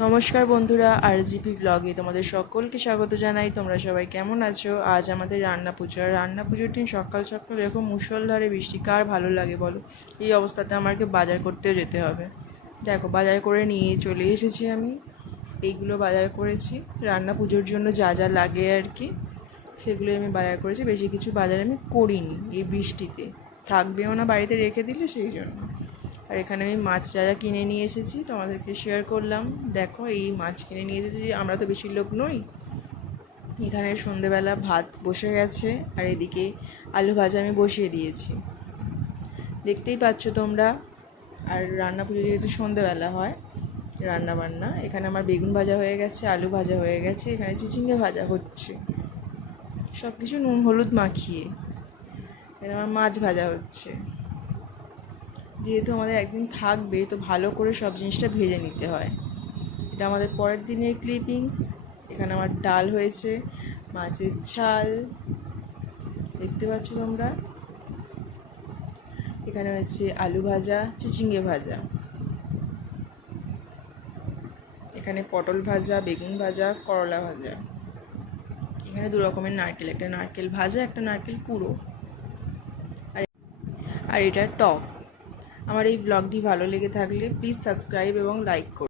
নমস্কার বন্ধুরা, আরজিপি ব্লগে তোমাদের সকলকে স্বাগত জানাই। তোমরা সবাই কেমন আছো? আজ আমাদের রান্না পুজো। আর রান্না পুজোর দিন সকাল সকাল এরকম মুষলধারে বৃষ্টি কার ভালো লাগে বলো? এই অবস্থাতে আমাকে বাজার করতেও যেতে হবে। দেখো, বাজার করে নিয়ে চলে এসেছি আমি। এইগুলো বাজার করেছি রান্না পুজোর জন্য, যা যা লাগে আর কি সেগুলোই আমি বাজার করেছি। বেশি কিছু বাজার আমি করিনি, এই বৃষ্টিতে থাকবেও না বাড়িতে রেখে দিলে, সেই জন্য। আর এখানে আমি মাছ যা যা কিনে নিয়ে এসেছি তোমাদেরকে শেয়ার করলাম। দেখো, এই মাছ কিনে নিয়ে এসেছি, আমরা তো বেশি লোক নই। এখানে সন্ধেবেলা ভাত বসে গেছে, আর এদিকে আলু ভাজা আমি বসিয়ে দিয়েছি, দেখতেই পাচ্ছ তোমরা। আর রান্না পুজো যেহেতু সন্ধেবেলা হয় রান্না বান্না, এখানে আমার বেগুন ভাজা হয়ে গেছে, আলু ভাজা হয়ে গেছে, এখানে চিচিঙ্গে ভাজা হচ্ছে, সব কিছু নুন হলুদ মাখিয়ে। এখানে আমার মাছ ভাজা হচ্ছে। যেহেতু আমাদের একদিন থাকবে, তো ভালো করে সব জিনিসটা ভেজে নিতে হয়। এটা আমাদের পরের দিনের ক্লিপিংস। এখানে আমার ডাল হয়েছে, মাছের ঝাল দেখতে পাচ্ছ তোমরা। এখানে হচ্ছে আলু ভাজা, চিচিঙ্গে ভাজা, এখানে পটল ভাজা, বেগুন ভাজা, করলা ভাজা। এখানে দু রকমের নারকেল, একটা নারকেল ভাজা, একটা নারকেল কুড়ো, আর আর এটা টক। আমার এই ব্লগটি ভালো লেগে থাকলে প্লিজ সাবস্ক্রাইব এবং লাইক করুন।